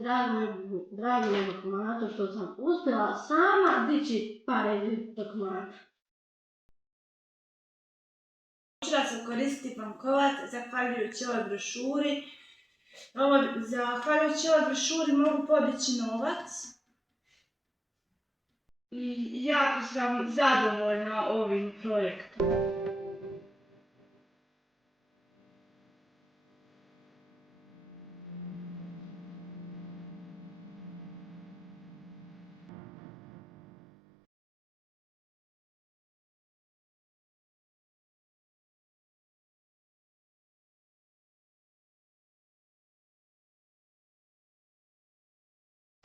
Drago mi je dokumatu što sam uspjela sama dići pare dokumata. Naučila sam koristiti bankomat zahvaljujući ovoj brošuri. Zahvaljujući ovoj brošuri mogu podići novac. I jako sam zadovoljna ovim projektom.